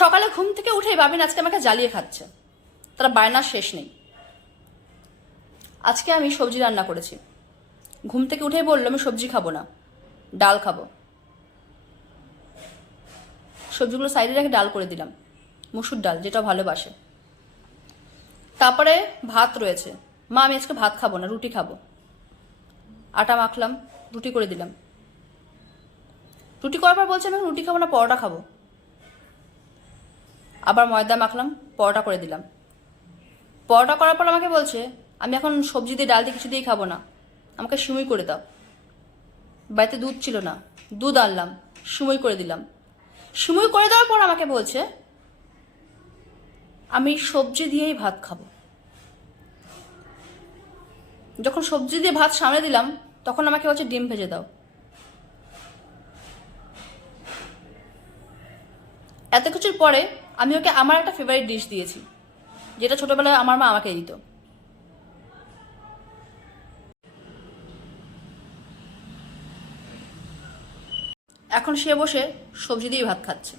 সকালে ঘুম থেকে উঠেই বাবিন আজকে আমাকে জ্বালিয়ে খাচ্ছে। তার বায়নার শেষ নেই। আজকে আমি সবজি রান্না করেছি। ঘুম থেকে উঠেই বলল, আমি সবজি খাব না, ডাল খাব। সবজিগুলো সাইডে রেখে ডাল করে দিলাম, মুসুর ডাল, যেটা ভালোবাসে। তারপরে ভাত রয়েছে। মা, আমি আজকে ভাত খাব না, রুটি খাব। আটা মাখলাম, রুটি করে দিলাম। রুটি করার পর বলছে, আমি রুটি খাব না, পরোটা খাব। আবার ময়দা মাখলাম, পরোটা করে দিলাম। পরোটা করার পর আমাকে বলছে, আমি এখন সবজি দিয়ে ডাল দিয়ে কিছু দিয়েই খাব না। আমাকে সুমুই করে দাও। বাড়িতে দুধ ছিল না। দুধ আনলাম সুমুই করে দিলাম। সুমুই করে দেওয়ার পর আমাকে বলছে, আমি সবজি দিয়েই ভাত খাব। যখন সবজি দিয়ে ভাত সামনে দিলাম, তখন আমাকে বলছে, ডিম ভেজে দাও। এত কিছুর পরে আমি ওকে আমার একটা ফেভারিট ডিশ দিয়েছি, যেটা ছোটবেলায় আমার মা আমাকে দিত। এখন সে বসে সবজি দিয়ে ভাত খাচ্ছে।